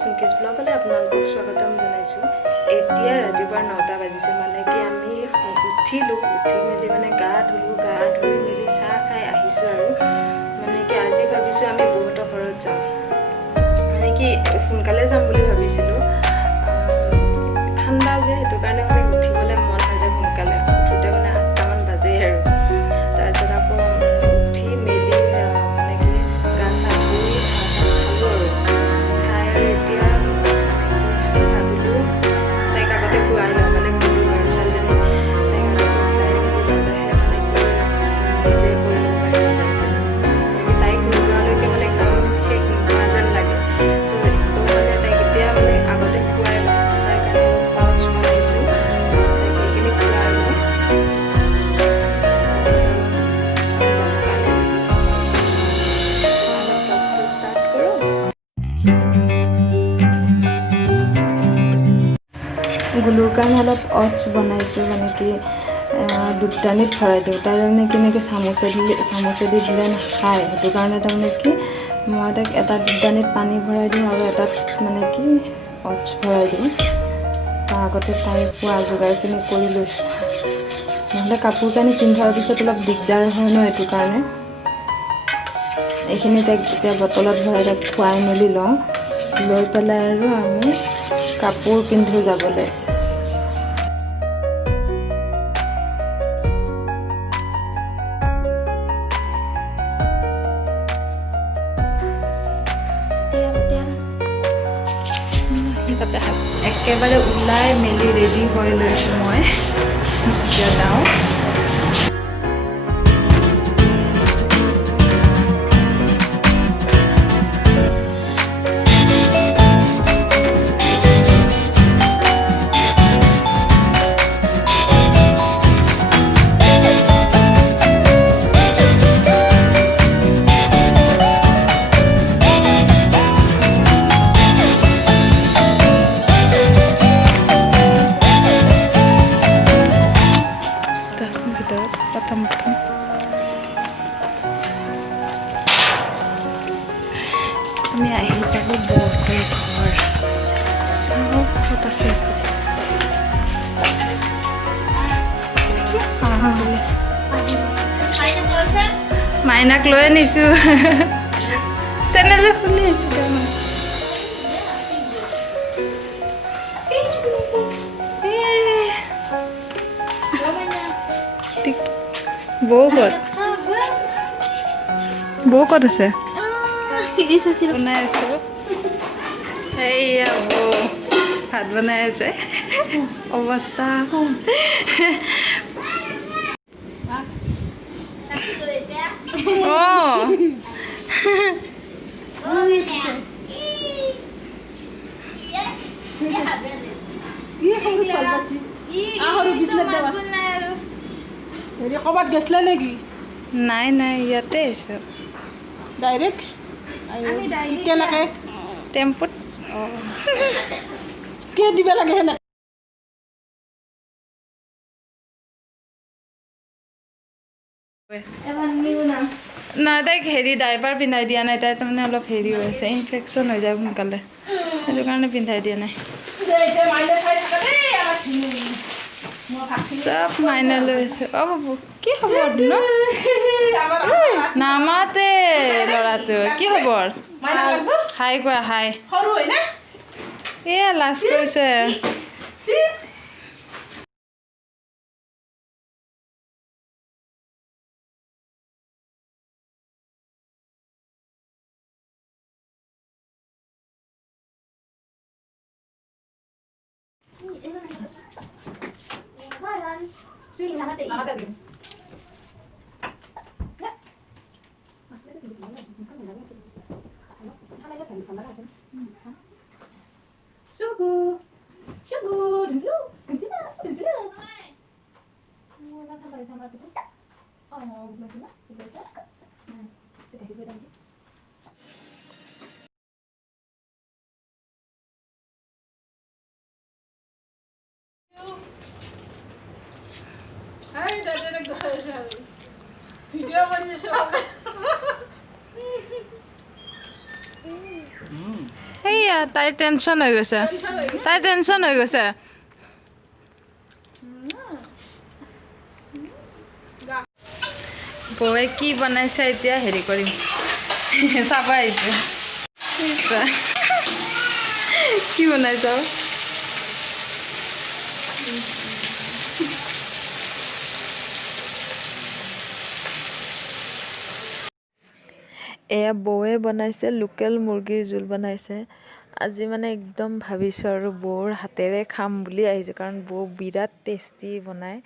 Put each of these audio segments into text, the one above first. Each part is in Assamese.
সুকেশ ব্লগলৈ আপোনালোকক স্বাগতম জনাইছোঁ। এতিয়া ৰাতিপুৱা 9টা বাজিছে, মানে কি আমি উঠিলোঁ, উঠি মেলি মানে গা ধুই মেলি চাহ খাই আহিছোঁ আৰু মানে কি আজি ভাবিছোঁ আমি বহুতৰ ঘৰত যাওঁ, মানে কি সোনকালে যাম বুলি ভাবিছিলোঁ। ঠাণ্ডা যে সেইটো কাৰণে আমি উঠিবলৈ মন নাযায় সোনকালে, উঠোঁতে মানে 8টামান বাজেই আৰু তাৰপিছত আকৌ উঠি মেলি মানে কি গা চা ধুই খালোঁ আৰু এতিয়া ভাবিলোঁ তাইক আগতে খুৱাই লওঁ, মানে গৰু আৰু ছোৱালীজনী তাইক আগতে খুৱাই মেলি ল'লেহে মানে নিজে কৰি ল'ব পাৰিব যায়। তাইক নোলোৱালৈকে মানে কাম শেষ নোহোৱা যেন লাগে। ত' মানে তাইক এতিয়া মানে আগতে খুৱাই লওঁ, তাইৰ কাৰণে পাউচ বনাইছোঁ, তাইক সেইখিনি খুৱাই লওঁ। ষ্টাৰ্ট কৰোঁ। গুলুৰ কাৰণে অলপ অটছ বনাইছোঁ, মানে কি দুধদানিত ভৰাই দিওঁ, তাই তাৰমানে কেনেকৈ চামুচেদি দিলে নাখায়, সেইটো কাৰণে তাৰমানে কি মই তাইক এটা দুধদানিত পানী ভৰাই দিওঁ আৰু এটাত মানে কি অটছ ভৰাই দিওঁ। তাৰ আগতে তাই খোৱা যোগাৰখিনি কৰি লৈছোঁ, নহ'লে কাপোৰ কানি পিন্ধাৰ পিছত অলপ দিগদাৰ হয় ন, এইটো কাৰণে এইখিনি তাইক এতিয়া বটলত ভৰাই তাইক খুৱাই মেলি লওঁ, লৈ পেলাই আৰু আমি কাপোৰ পিন্ধো যাবলৈ। একেবাৰে ওলাই মেলি ৰেডি হৈ লৈছোঁ মই, এতিয়া যাওঁ। প্ৰথম আমি আহি পালোঁ বৌহঁতৰ ঘৰ। চাওঁ ক'ত আছে। মাইনাক লৈ আনিছোঁ, চেনেলটো খুলি আনিছোঁ তাৰমানে। বৌ ক'ত আছে? বনাই আছোঁ, সেয়া বৌ ভাত বনাই আছে। অৱস্থা ক'ৰবাত গৈছিলে নেকি? নাই ইয়াতে আহিছোঁ ডাইৰেক্ট কেনেকৈ টেম্পুত। কিয় দিব লাগে সেনেকৈ? নাই তাইক ডাইপাৰ পিন্ধাই দিয়া নাই, তাই তাৰমানে অলপ হেৰি হৈ আছে, ইনফেকশ্যন হৈ যায় সোনকালে, সেইটো কাৰণে পিন্ধাই দিয়া নাই। চব মাইনা লৈ আছে। বাবু কি খবৰ ন? নামাতে ল'ৰাটো, কি খবৰ? হাই কোৱা, হাই। এয়া লাজ কৰিছে। ভিডিঅ' কৰি আছোঁ। Hey, তাই টেনশ্যন হৈ গৈছে তাই টেনশ্যন হৈ গৈছে বৌয়ে কি বনাইছে এতিয়া হেৰি কৰিম চাব আহিছে কি বনাইছ এয়া বৌয়ে বনাইছে লোকেল মুৰ্গীৰ জোল বনাইছে আজি মানে একদম ভাবিছোঁ আৰু বৌৰ হাতেৰে খাম বুলি আহিছোঁ কাৰণ বৌ বিৰাট টেষ্টি বনায়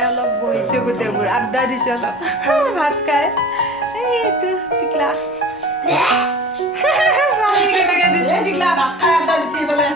খাই অলপ বহিছোঁ গোটেইবোৰ আড্ডা দিছোঁ অলপ ভাত খাই এইটো টিকলা টিকলা ভাত খাই আড্ডা দিছি বোলে